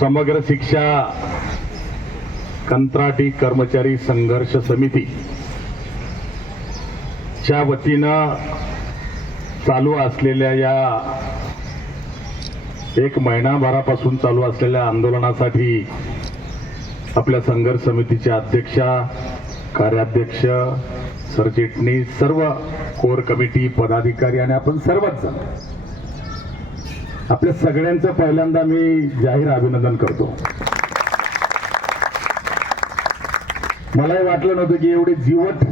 समग्र शिक्षा कंत्राटी कर्मचारी संघर्ष समिती च्या वतीनं चालू असलेल्या या एक महिनाभरापासून चालू असलेल्या आंदोलनासाठी आपल्या संघर्ष समितीच्या अध्यक्षा, कार्याध्यक्ष, सरचिटणीस, सर्व कोर कमिटी पदाधिकारी आणि आपण सर्वच जण आपल्या सगळ्यांचं पहिल्यांदा मी जाहीर अभिनंदन करतो. मलाही वाटलं नव्हतं की एवढे जीवट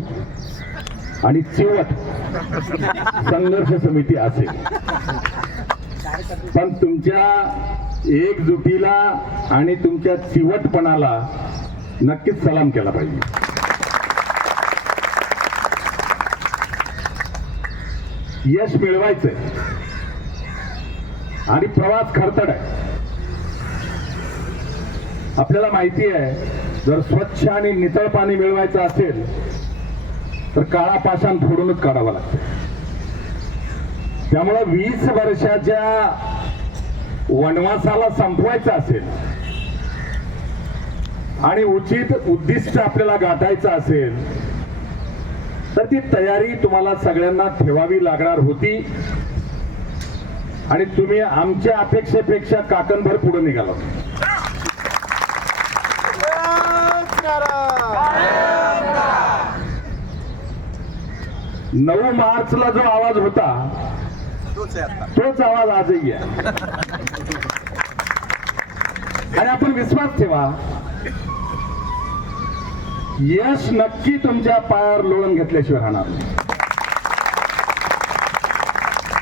आणि चिवट संघर्ष समिती असेल, पण तुमच्या एकजुटीला आणि तुमच्या चिवटपणाला नक्कीच सलाम केला पाहिजे. यश मिळवायचंय आणि प्रवास खडतर आहे. आपल्याला माहिती आहे, जर स्वच्छ आणि नितळ पाणी मिळवायचं असेल तर काळा पाषाण फोडूनच काढावं लागतं. त्यामुळे 20 वर्षाच्या वनवासाला संपवायचं असेल आणि उचित उद्दिष्ट आपल्याला गाठायचं असेल तर ती तयारी तुम्हाला सगळ्यांना ठेवावी लागणार होती आणि तुम्ही आमच्या अपेक्षेपेक्षा काकणभर पुढे निघाला. 9 मार्चला जो आवाज होता तोच आवाज आजही आहे. आणि आपण विश्वास ठेवा, यश नक्की तुमच्या पायावर लोळण घेतल्याशिवाय राहणार नाही.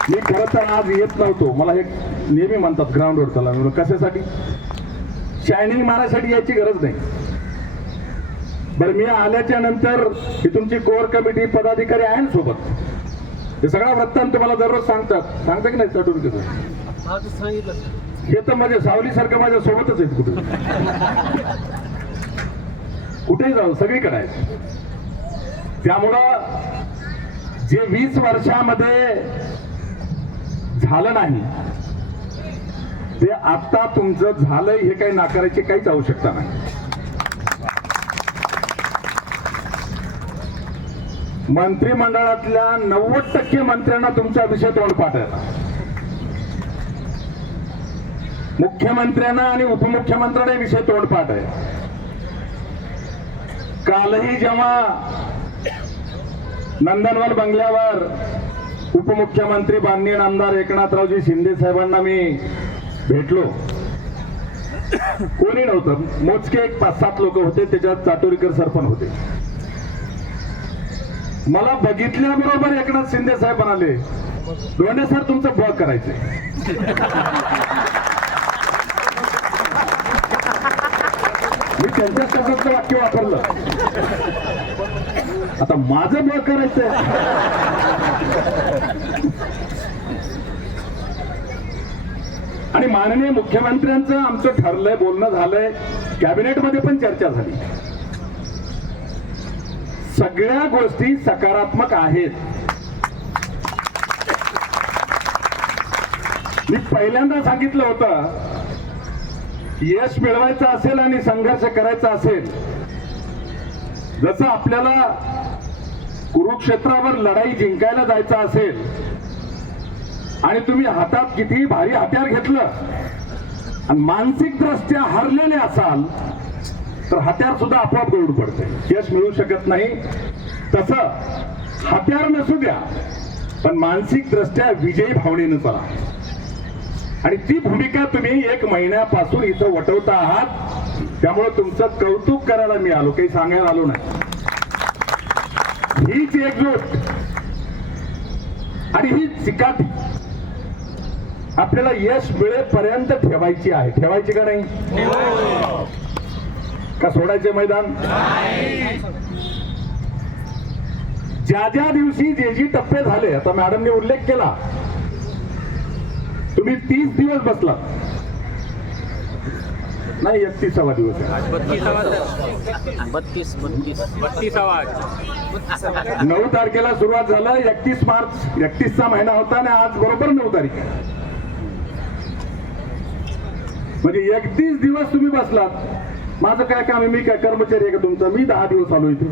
मी खरं तर आज येत नव्हतो. मला हे नेहमी म्हणतात ग्राउंडवर चला, म्हणून कशासाठी? शायनिंग मारायसाठी यायची गरज नाही. बरं, मी आल्याच्या नंतर ही तुमची कोर कमिटी पदाधिकारी आहे ना सोबत, हे सगळा वृत्तांत तुम्हाला दररोज सांगता की नाही? चटून हे तर माझ्या सावलीसारखं माझ्या सोबतच आहेत. कुठेही जाऊ, सगळीकडे आहेत. त्यामुळं जे 20 वर्षामध्ये झालं नाही ते आता तुमचं झालंय हे काही नाकारायची काहीच आवश्यकता नाही. मंत्रिमंडळातल्या 90% मंत्र्यांना तुमचा विषय तोंडपाठ आहे. मुख्यमंत्र्यांना आणि उपमुख्यमंत्र्यांना विषय तोंडपाठ आहे. कालही जेव्हा नंदनवन बंगल्यावर उपमुख्यमंत्री माननीय आमदार एकनाथरावजी शिंदे साहेबांना मी भेटलो, कोणी नव्हतं, मोजके एक 5-7 लोक होते, त्याच्यात चाटोरीकर सर पण होते. मला बघितल्याबरोबर एकनाथ शिंदे साहेब म्हणाले, दोंडे सर तुमचं ब करायचंय. मी त्यांच्या शब्दाचं वाक्य वापरलं, आता माझं ब करायचंय. आणि माननीय मुख्यमंत्र्यांचं आमचं ठरलंय, बोलणं झालंय, कॅबिनेटमध्ये पण चर्चा झाली. सगळ्या गोष्टी सकारात्मक आहेत. मी पहिल्यांदा सांगितलं होतं, यश मिळवायचं असेल आणि संघर्ष करायचा असेल, जसं आपल्याला कुरुक्षेत्रावर लढाई जिंकायला जायचं असेल आणि तुम्ही हातात किती भारी हत्यार घेतलं आणि मानसिक दृष्ट्या हरलेले असाल तर हत्यार सुद्धा आपोआप गळून पडते, यश मिळू शकत नाही. तसं हत्यार नसू द्या, पण मानसिक दृष्ट्या विजयी भावनेनं चला. आणि ती भूमिका तुम्ही 1 महिन्यापासून इथं वटवता आहात. त्यामुळे तुमचं कौतुक करायला मी आलो, काही सांगायला आलो नाही. हीच एकजूट आणि ही चिकाटी आपल्याला यश मिळेपर्यंत ठेवायची आहे. ठेवायची का नाही? का सोडायचे मैदान? ज्या ज्या दिवशी जे टप्पे झाले, आता मॅडमने उल्लेख केला, तुम्ही 30 दिवस बसला नाही, 31वा दिवस आहे. 9 तारखेला सुरुवात झालं, 31 मार्च 31चा महिना होता आणि आज बरोबर 9 तारीख आहे. म्हणजे 31 दिवस तुम्ही बसलात. माझं काय काम आहे? मी काय कर्मचारी आहे का तुमचा? मी 10 दिवस आलो इथे.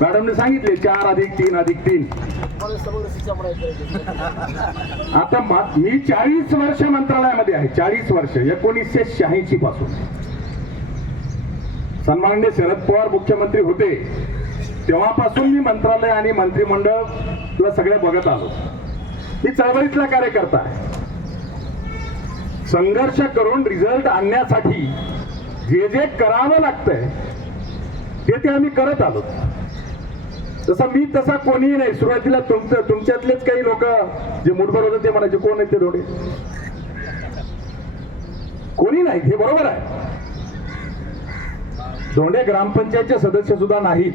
मॅडमने सांगितले 4 अधिक 3 अधिक 3. आता मी 40 वर्ष मंत्रालयामध्ये आहे. 40 वर्ष 1986 पासून. सन्माननीय शरद पवार मुख्यमंत्री होते तेव्हापासून मी मंत्रालय आणि मंत्रिमंडळ तुला सगळे बघत आलो. मी चळवळीतला कार्यकर्ता आहे. संघर्ष करून रिझल्ट आणण्यासाठी जे जे करावं लागतंय ते आम्ही करत आलो. तसं मी तसा कोणीही नाही. सुरुवातीला तुमच्यातलेच काही लोक जे मुठभर होते ते म्हणायचे कोण आहेत ते धोंडे? कोणी नाही, हे बरोबर आहे. धोंडे ग्रामपंचायतचे सदस्य सुद्धा नाहीत.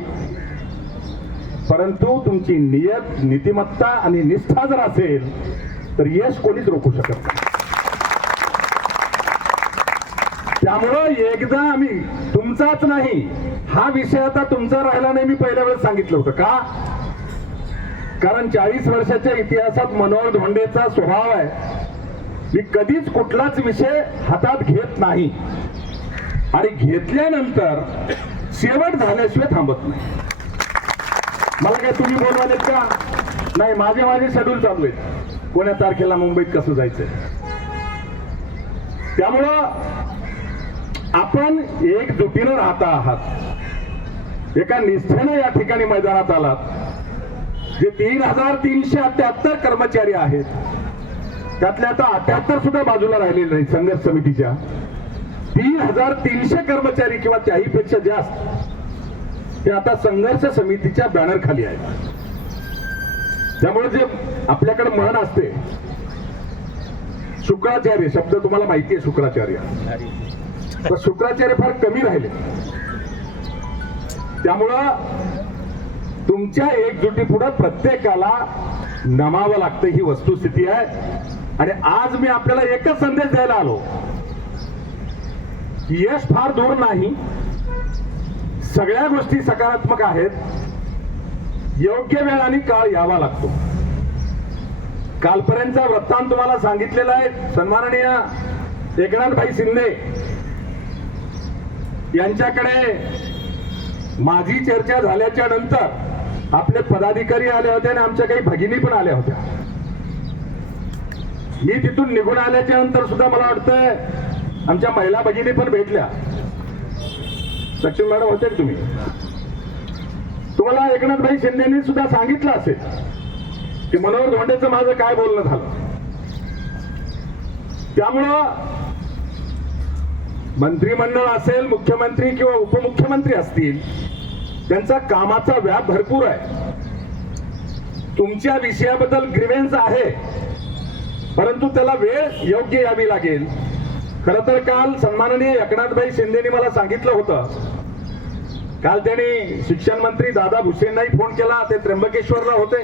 परंतु तुमची नियत, नीतिमत्ता आणि निष्ठा जर असेल तर यश कोणीच रोखू शकत नाही. त्यामुळं एकदा आम्ही तुमचाच नाही, हा विषय आता तुमचा राहिला नाही. मी पहिल्या वेळेस सांगितलं होतं का? कारण 40 वर्षाच्या इतिहासात मनोहर धोंडेचा स्वभाव आहे, मी कधीच कुठलाच विषय हातात घेत नाही आणि घेतल्यानंतर शेवट झाल्याशिवाय थांबत नाही. मला काय तुम्ही बोलवालेत का? नाही, माझे शेड्यूल चालू आहेत. कोण्या तारखेला मुंबईत कसं जायचंय. त्यामुळं आपण एकजुटीनं राहता आहात. एका निष्ठेनं या ठिकाणी मैदानात आलात. जे 3378 कर्मचारी आहेत त्यातले आता 78 सुद्धा बाजूला राहिलेले नाही. संघर्ष समितीच्या 3300 कर्मचारी किंवा त्याहीपेक्षा जास्त ते आता संघर्ष समितीच्या बॅनर खाली आहेत. त्यामुळे जे आपल्याकडे म्हण असते शुक्राचार्य, शब्द तुम्हाला माहिती आहे शुक्राचार्य, तर शुक्राचार्य फार कमी राहिले. त्यामुळं तुमच्या एकजुटीपुढे प्रत्येकाला नमावं लागतं, ही वस्तुस्थिती आहे. आणि आज मी आपल्याला एकच संदेश द्यायला आलो की यश फार दूर नाही, सगळ्या गोष्टी सकारात्मक आहेत. योग्य वेळ आणि काळ यावा लागतो. कालपर्यंतचा वृत्तांत तुम्हाला सांगितलेला आहे. सन्माननीय एकनाथभाई शिंदे यांच्याकडे माझी चर्चा झाल्याच्या नंतर आपले पदाधिकारी आले होते आणि आमच्या काही भगिनी पण आल्या होत्या. मी तिथून निघून आल्याच्या नंतर सुद्धा मला वाटतंय आमच्या महिला भगिनी पण भेटल्या. लक्ष्मी मॅडम होते तुम्ही? तुम्हाला एकनाथभाई शिंदेनी सुद्धा सांगितलं असेल की मनोहर धोंडेचं माझं काय बोलणं झालं. त्यामुळं मंत्रिमंडळ असेल, मुख्यमंत्री किंवा उपमुख्यमंत्री असतील, त्यांचा कामाचा व्याप भरपूर आहे. तुमच्या विषयाबद्दल ग्रीवेन्स आहे, परंतु त्याला वेळ योग्य यावी लागेल. खरं तर काल सन्माननीय एकनाथभाई शिंदेनी मला सांगितलं होतं, काल त्यांनी शिक्षण मंत्री दादा भुसेंनाही फोन केला. ते त्र्यंबकेश्वरला होते.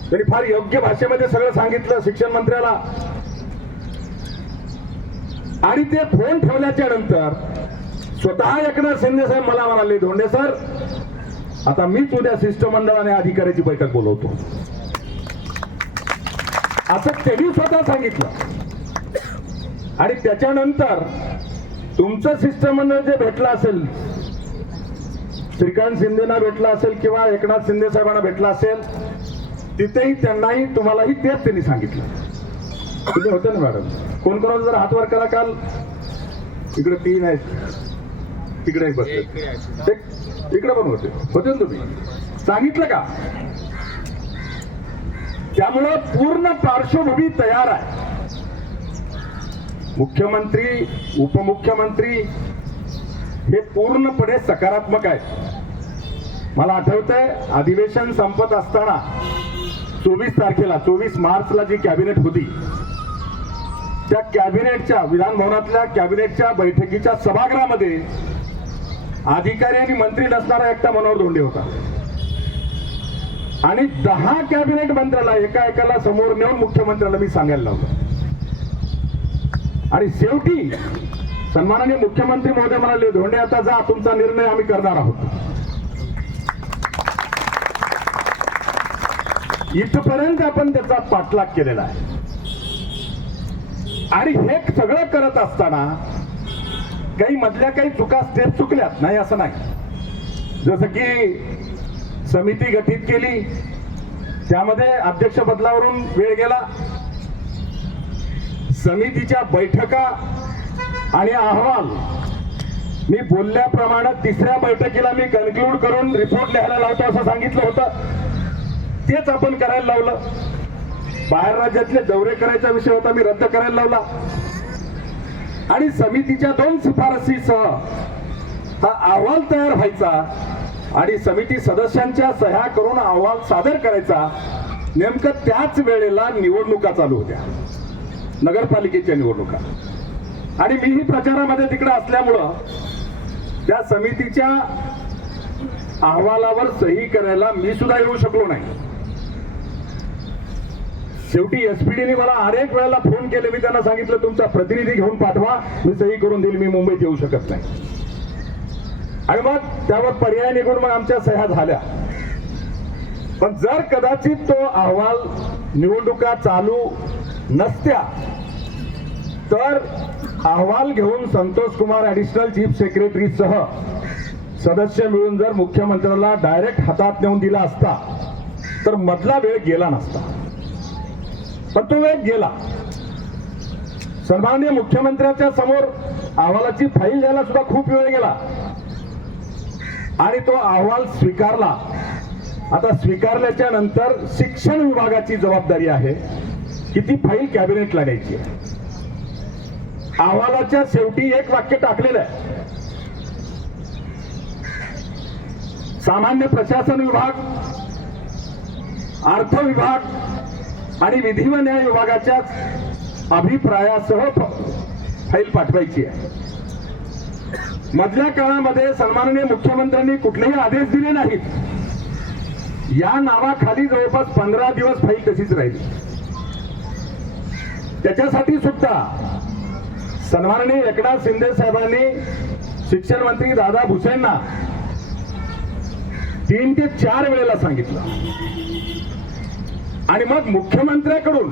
त्यांनी फार योग्य भाषेमध्ये सगळं सांगितलं शिक्षण मंत्र्याला. आणि ते फोन ठेवल्याच्या नंतर स्वतः एकनाथ शिंदे साहेब मला म्हणाले, धोंडे सर आता मीच उद्या शिष्टमंडळ आणि अधिकाऱ्याची बैठक बोलवतो, असं त्यांनी स्वतः सांगितलं. आणि त्याच्यानंतर तुमचं शिष्टमंडळ जे भेटलं असेल, श्रीकांत शिंदेना भेटला असेल किंवा एकनाथ शिंदे साहेबांना भेटला असेल, तिथेही त्यांनाही तुम्हालाही तेच त्यांनी सांगितलं. तुम्ही होते ना मॅडम? कोण कोणाला जर हात वर करा. काल इकडे 3 आहेत, तिकडे एक बसले, इकडे पण होते ना तुम्ही? सांगितलं का? त्यामुळं पूर्ण पार्श्वभूमी तयार आहे. मुख्यमंत्री, उपमुख्यमंत्री हे पूर्णपणे सकारात्मक आहेत. मला आठवतंय अधिवेशन संपत असताना 24 तारखेला 24 मार्चला जी कॅबिनेट होती, त्या कॅबिनेटच्या विधान भवनातल्या कॅबिनेटच्या बैठकीच्या सभागृहामध्ये अधिकारी आणि मंत्री नसणारा एकटा मनोहर धोंडे होता. आणि 10 कॅबिनेट मंत्र्याला एकाला समोर नेऊन मुख्यमंत्र्याला मी सांगायला लावलं. आणि शेवटी सन्माननीय मुख्यमंत्री महोदय म्हणाले, धोंडे आता जा, तुमचा निर्णय आम्ही करणार आहोत. इथपर्यंत आपण त्याचा पाठलाग केलेला आहे. आणि हे सगळं करत असताना काही मधल्या काही चुका स्टेप चुकल्यात नाही असं नाही. जसं की समिती गठीत केली, त्यामध्ये अध्यक्ष बदलावरून वेळ गेला. समितीच्या बैठका आणि अहवाल मी बोलल्याप्रमाणे तिसऱ्या बैठकीला मी कन्क्लूड करून रिपोर्ट लिहायला लावतो असं सांगितलं होतं. तेच आपण करायला लावलं. बाहेर राज्यातले दौरे करायचा विषय होता, मी रद्द करायला लावला. आणि समितीच्या 2 शिफारसीसह हा अहवाल तयार व्हायचा आणि समिती सदस्यांच्या सह्या करून अहवाल सादर करायचा. नेमकं त्याच वेळेला निवडणुका चालू होत्या, नगरपालिकेच्या निवडणुका. आणि मीही प्रचारामध्ये तिकडे असल्यामुळं त्या समितीच्या अहवालावर सही करायला मी सुद्धा येऊ शकलो नाही. शेवटी एसपीडीने मला अनेक वेळेला फोन केले. मी त्यांना सांगितलं तुमचा प्रतिनिधी घेऊन पाठवा, मी सही करून देईल, मी मुंबईत येऊ शकत नाही. आणि मग त्यावर पर्याय निघून मग आमच्या सह्या झाल्या. पण जर कदाचित तो अहवाल निवडणुका चालू नसत्या तर अहवाल घेऊन Santosh Kumar additional chief secretary सह सदस्य मिळून जर मुख्यमंत्र्याला डायरेक्ट हातात नेऊन दिला असता तर मधला वेळ गेला नसता. पण तो वेळ गेला. सन्माननीय मुख्यमंत्र्यांच्या समोर अहवालाची फाईल द्यायला सुद्धा खूप वेळ गेला आणि तो अहवाल स्वीकारला. आता स्वीकारल्याच्या नंतर शिक्षण विभागाची जबाबदारी आहे की ती फाईल कॅबिनेटला द्यायची आहे. अहवालाच्या शेवटी एक वाक्य टाकलेलं आहे, सामान्य प्रशासन विभाग, अर्थ विभाग आणि विधी व न्याय विभागाच्या अभिप्रायासह फाईल पाठवायची आहे. मधल्या काळामध्ये सन्माननीय मुख्यमंत्र्यांनी कुठलेही आदेश दिले नाहीत. या नावाखाली जवळपास 15 दिवस फाईल तशीच राहिली. त्याच्यासाठी सुद्धा सन्माननीय एकनाथ शिंदे साहेबांनी शिक्षण मंत्री दादा भुसेंना 3 ते 4 वेळेला सांगितलं. आणि मग मुख्यमंत्र्याकडून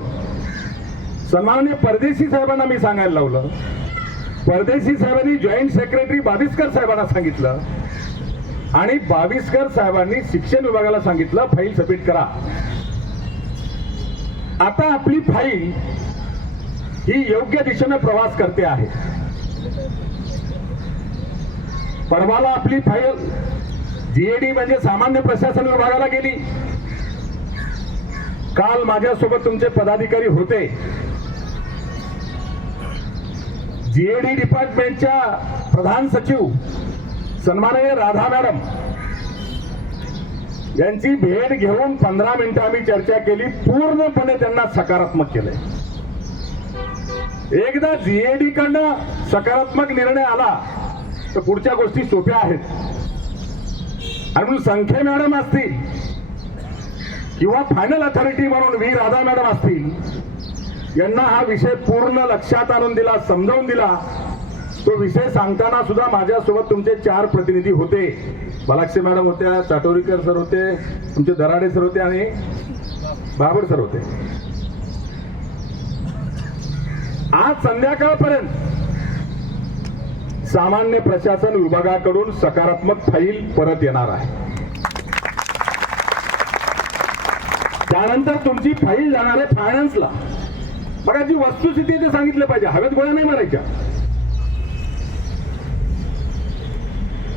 सन्माननीय परदेशी साहेबांना मी सांगायला लावलं. परदेशी साहेबांनी जॉईंट सेक्रेटरी बाविस्कर साहेबांना सांगितलं आणि बाविस्कर साहेबांनी शिक्षण विभागाला सांगितलं फाईल सबमिट करा. आता आपली फाईल ही योग्य दिशेने प्रवास करते आहे. परवाला आपली फाईल जीएडी म्हणजे सामान्य प्रशासन विभागाला गेली. काल माझ्यासोबत तुमचे पदाधिकारी होते. जीएडी डिपार्टमेंटच्या प्रधान सचिव सन्माननीय राधा मॅडम यांची भेट घेऊन 15 मिनिटं आम्ही चर्चा केली. पूर्णपणे त्यांना सकारात्मक केलंय. एकदा जीएडी कडनं सकारात्मक निर्णय आला तर पुढच्या गोष्टी सोप्या आहेत. आणि म्हणून संख्ये मॅडम असतील किंवा फायनल अथॉरिटी म्हणून व्ही राधा मॅडम असतील, यांना हा विषय पूर्ण लक्षात आणून दिला, समजावून दिला. तो विषय सांगताना सुद्धा माझ्यासोबत तुमचे 4 प्रतिनिधी होते. बलाक्षे मॅडम होत्या, चाटोरीकर सर होते, तुमचे दराडे सर होते आणि बाबर सर होते. आज संध्याकाळपर्यंत सामान्य प्रशासन विभागाकडून सकारात्मक फाईल परत येणार आहे. त्यानंतर तुमची फाईल जाणार आहे फायनान्सला. बघा, जी वस्तुस्थिती ते सांगितलं पाहिजे, हवेत गोळ्या नाही मारायच्या.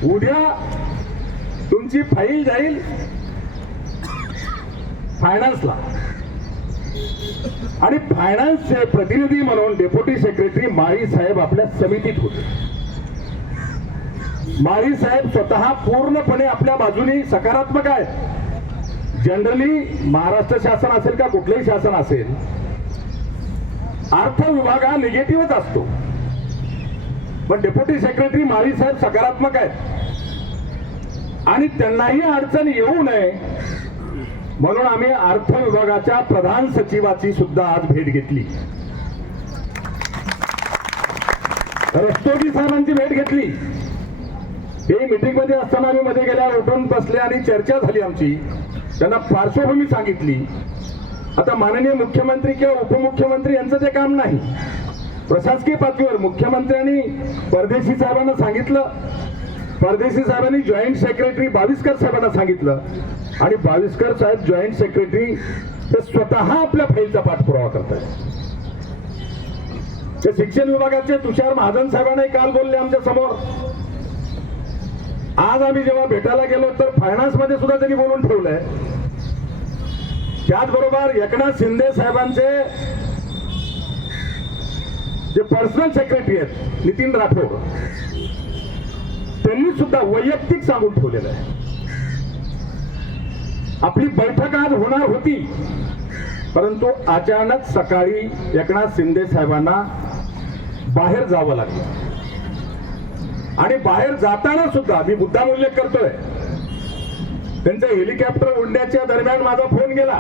उद्या तुमची फाईल जाईल फायनान्सला आणि फायनान्सचे प्रतिनिधी म्हणून डेप्युटी सेक्रेटरी माळी साहेब आपल्या समितीत होते. माळी साहेब स्वतः पूर्णपणे आपल्या बाजूने सकारात्मक आहेत. जनरली महाराष्ट्र शासन असेल का कुठलंही शासन असेल, अर्थ विभाग हा निगेटिव्हच असतो. पण डेप्युटी सेक्रेटरी माळी साहेब सकारात्मक आहेत आणि त्यांनाही अडचण येऊ नये म्हणून आम्ही अर्थ विभागाच्या प्रधान सचिवाची सुद्धा आज भेट घेतली. रस्तोगी साहेबांची भेट घेतली. हे मीटिंग मध्ये असताना आम्ही मध्ये गेल्यावर उठून बसले आणि चर्चा झाली आमची. त्यांना पार्श्वभूमी सांगितली. आता माननीय मुख्यमंत्री किंवा उपमुख्यमंत्री यांचं ते काम नाही. प्रशासकीय पातळीवर मुख्यमंत्र्यांनी परदेशी साहेबांना सांगितलं, परदेशी साहेबांनी जॉईंट सेक्रेटरी बाविस्कर साहेबांना सांगितलं आणि बाविस्कर साहेब जॉईंट सेक्रेटरी हे स्वतः आपल्या फाईलचा पाठपुरावा करतायत. ते शिक्षण विभागाचे तुषार महाजन साहेबांनी काल बोलले आमच्या समोर. आज आम्ही जेव्हा भेटायला गेलो तर फायनान्स मध्ये सुद्धा त्यांनी बोलून ठेवलंय. त्याचबरोबर एकनाथ शिंदे साहेबांचे जे पर्सनल सेक्रेटरी आहेत नितीन राठोड, त्यांनी सुद्धा वैयक्तिक सांगून ठेवलेलं आहे. आपली बैठक आज होणार होती, परंतु अचानक सकाळी एकनाथ शिंदे साहेबांना बाहेर जावं लागलं आणि बाहेर जाताना सुद्धा मी मुद्दाम उल्लेख करतोय, त्यांचं हेलिकॉप्टर उडण्याच्या दरम्यान माझा फोन गेला.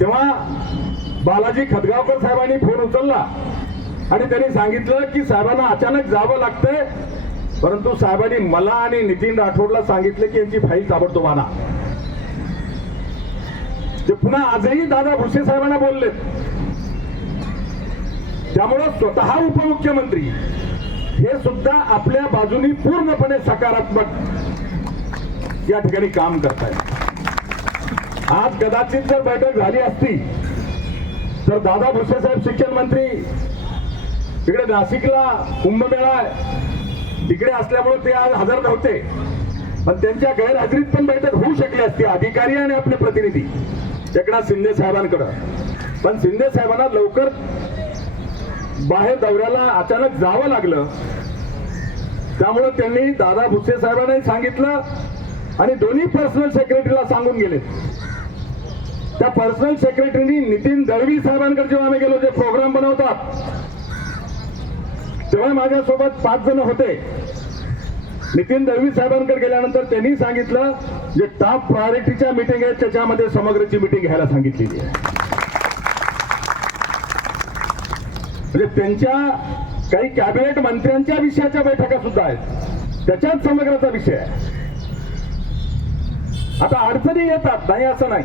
तेव्हा बालाजी खतगावकर साहेबांनी फोन उचलला आणि त्यांनी सांगितलं की साहेबांना अचानक जावं लागतंय, परंतु साहेबांनी मला आणि नितीन राठोडला सांगितलं की यांची फाईल ताबडतोब आणा. ते पुन्हा आजही दादा भुसे साहेबांना बोलले. त्यामुळे स्वतः उपमुख्यमंत्री हे सुद्धा आपल्या बाजूनी पूर्णपणे सकारात्मक या ठिकाणी काम करतायत. आज कदाचित जर बैठक झाली असती तर दादा भुसे साहेब शिक्षण मंत्री तिकडे नाशिकला कुंभमेळा तिकडे असल्यामुळे ते आज हजर नव्हते, पण त्यांच्या गैरहजेरीत पण बैठक होऊ शकली असती, अधिकारी आणि आपले प्रतिनिधी एकनाथ शिंदे साहेबांकडे. पण शिंदे साहेबांना लवकर बाहेर दौऱ्याला अचानक जावं लागलं, त्यामुळे त्यांनी दादा भुसे साहेबांनाही सांगितलं आणि दोन्ही पर्सनल सेक्रेटरीला सांगून गेले. त्या पर्सनल सेक्रेटरीनी नितीन दळवी साहेबांकडे जेव्हा आम्ही गेलो, जे प्रोग्राम बनवतात, तेव्हा माझ्यासोबत 5 जण होते. नितीन दळवी साहेबांकडे गेल्यानंतर त्यांनी सांगितलं जे टॉप प्रायोरिटीच्या मीटिंग आहेत त्याच्यामध्ये समग्रची मीटिंग घ्यायला सांगितलेली आहे. म्हणजे त्यांच्या काही कॅबिनेट मंत्र्यांच्या विषयाच्या बैठका सुद्धा आहेत, त्याच्यात समग्रचा विषय आहे. आता अडचणी येतात, नाही असं नाही.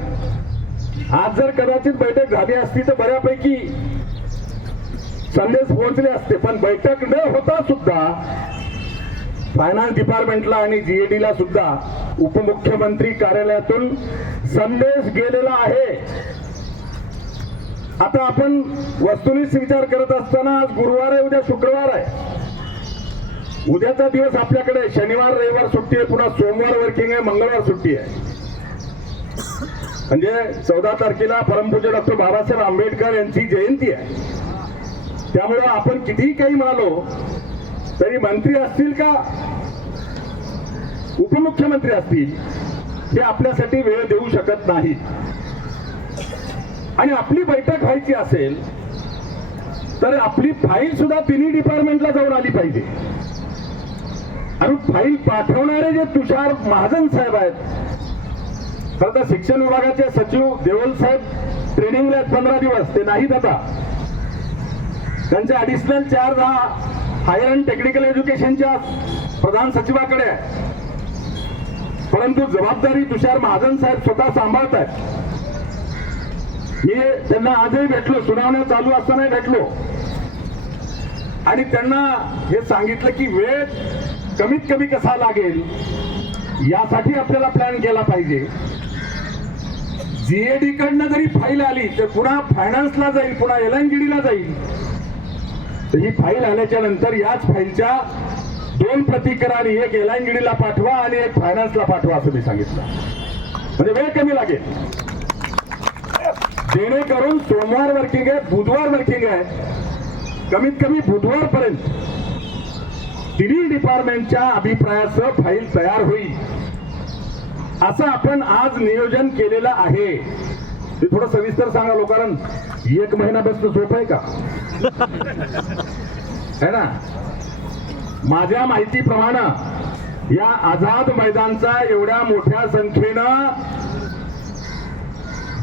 आज जर कदाचित बैठक झाली असती तर बऱ्यापैकी संदेश पोहोचले असते, पण बैठक न होता सुद्धा फायनान्स डिपार्टमेंटला आणि जीएडीला सुद्धा उपमुख्यमंत्री कार्यालयातून संदेश गेलेला आहे. आता आपण वस्तुनिष्ठ विचार करत असताना आज गुरुवार आहे, उद्या शुक्रवार आहे. उद्याचा दिवस आपल्याकडे शनिवार रविवार सुट्टी आहे, पुन्हा सोमवार वर्किंग आहे, मंगळवार सुट्टी आहे. म्हणजे 14 तारखेला परमपूज्य डॉक्टर बाबासाहेब आंबेडकर यांची जयंती आहे. त्यामुळे आपण कितीही काही म्हणालो तरी मंत्री असतील का उपमुख्यमंत्री असतील हे आपल्यासाठी वेळ देऊ शकत नाही. आणि आपली बैठक व्हायची असेल तर आपली फाईल सुद्धा तिन्ही डिपार्टमेंटला जाऊन आली पाहिजे. आणि फाईल पाठवणारे जे तुषार महाजन साहेब आहेत, खरं तर शिक्षण विभागाचे सचिव देवल साहेब ट्रेनिंगला आहेत 15 दिवस, ते नाहीत आता. त्यांचे ऍडिशनल चार्ज हा हायर अँड टेक्निकल एज्युकेशनच्या प्रधान सचिवाकडे आहे, परंतु जबाबदारी तुषार महाजन साहेब स्वतः सांभाळत आहेत. मी त्यांना आजही भेटलो, सुनावण्या चालू असतानाही भेटलो आणि त्यांना हे सांगितलं की वेळ कमीत कमी कसा लागेल यासाठी आपल्याला प्लॅन केला पाहिजे. जीएडी कडनं जरी फाईल आली तर पुन्हा फायनान्सला जाईल, पुन्हा एलएनजीडीला जाईल. तर ही फाईल आल्याच्या नंतर याच फाईलच्या 2 प्रती करा आणि एक एलएनजीडीला पाठवा आणि एक फायनान्सला पाठवा असं मी सांगितलं. म्हणजे वेळ कमी लागेल, जेणेकरून सोमवार वर्किंग आहे, बुधवार वर्किंग आहे, कमीत कमी बुधवारपर्यंत तिन्ही डिपार्टमेंटच्या अभिप्रायासह फाईल तयार होईल असं आपण आज नियोजन केलेलं आहे. ते थोडं सविस्तर सांगा लोकांना. 1 महिना बसणं सोपं आहे का? है ना? माझ्या माहितीप्रमाणे या आझाद मैदानचा एवढ्या मोठ्या संख्येनं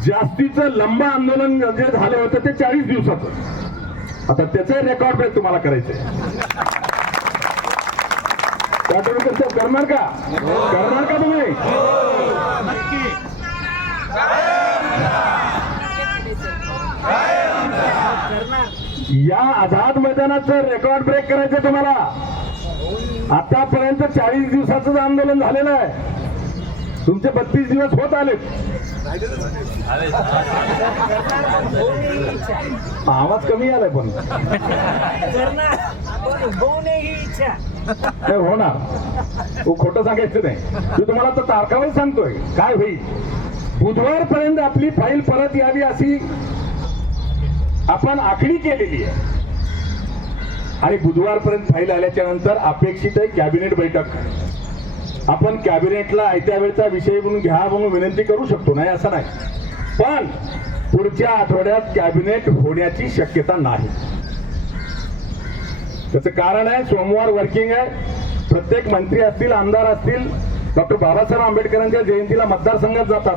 जास्तीचं लंब आंदोलन जे झालं होतं ते 40 दिवसाचं. आता त्याचं रेकॉर्ड ब्रेक तुम्हाला करायचंय. करणार का? करणार का तुम्ही? करणार. या आझाद मैदानाचं रेकॉर्ड ब्रेक करायचं तुम्हाला. आतापर्यंत 40 दिवसाचं आंदोलन झालेलं आहे. तुमचे 32 दिवस होत आलेत. आवाज कमी आलाय पण नाही होणार. खोटं सांगायचं नाही. मी तुम्हाला तर तारखावाही सांगतोय काय होईल. बुधवारपर्यंत आपली फाईल परत यावी अशी आपण आखणी केलेली आहे. आणि बुधवारपर्यंत फाईल आल्याच्या नंतर अपेक्षित आहे कॅबिनेट बैठक. आपण कॅबिनेटला आयत्या वेळचा विषय म्हणून घ्या म्हणून विनंती करू शकतो, नाही असं नाही. पण पुढच्या आठवड्यात कॅबिनेट होण्याची शक्यता नाही. त्याचं कारण आहे सोमवार वर्किंग आहे. प्रत्येक मंत्री असतील, आमदार असतील, डॉक्टर बाबासाहेब आंबेडकरांच्या जयंतीला मतदारसंघात जातात.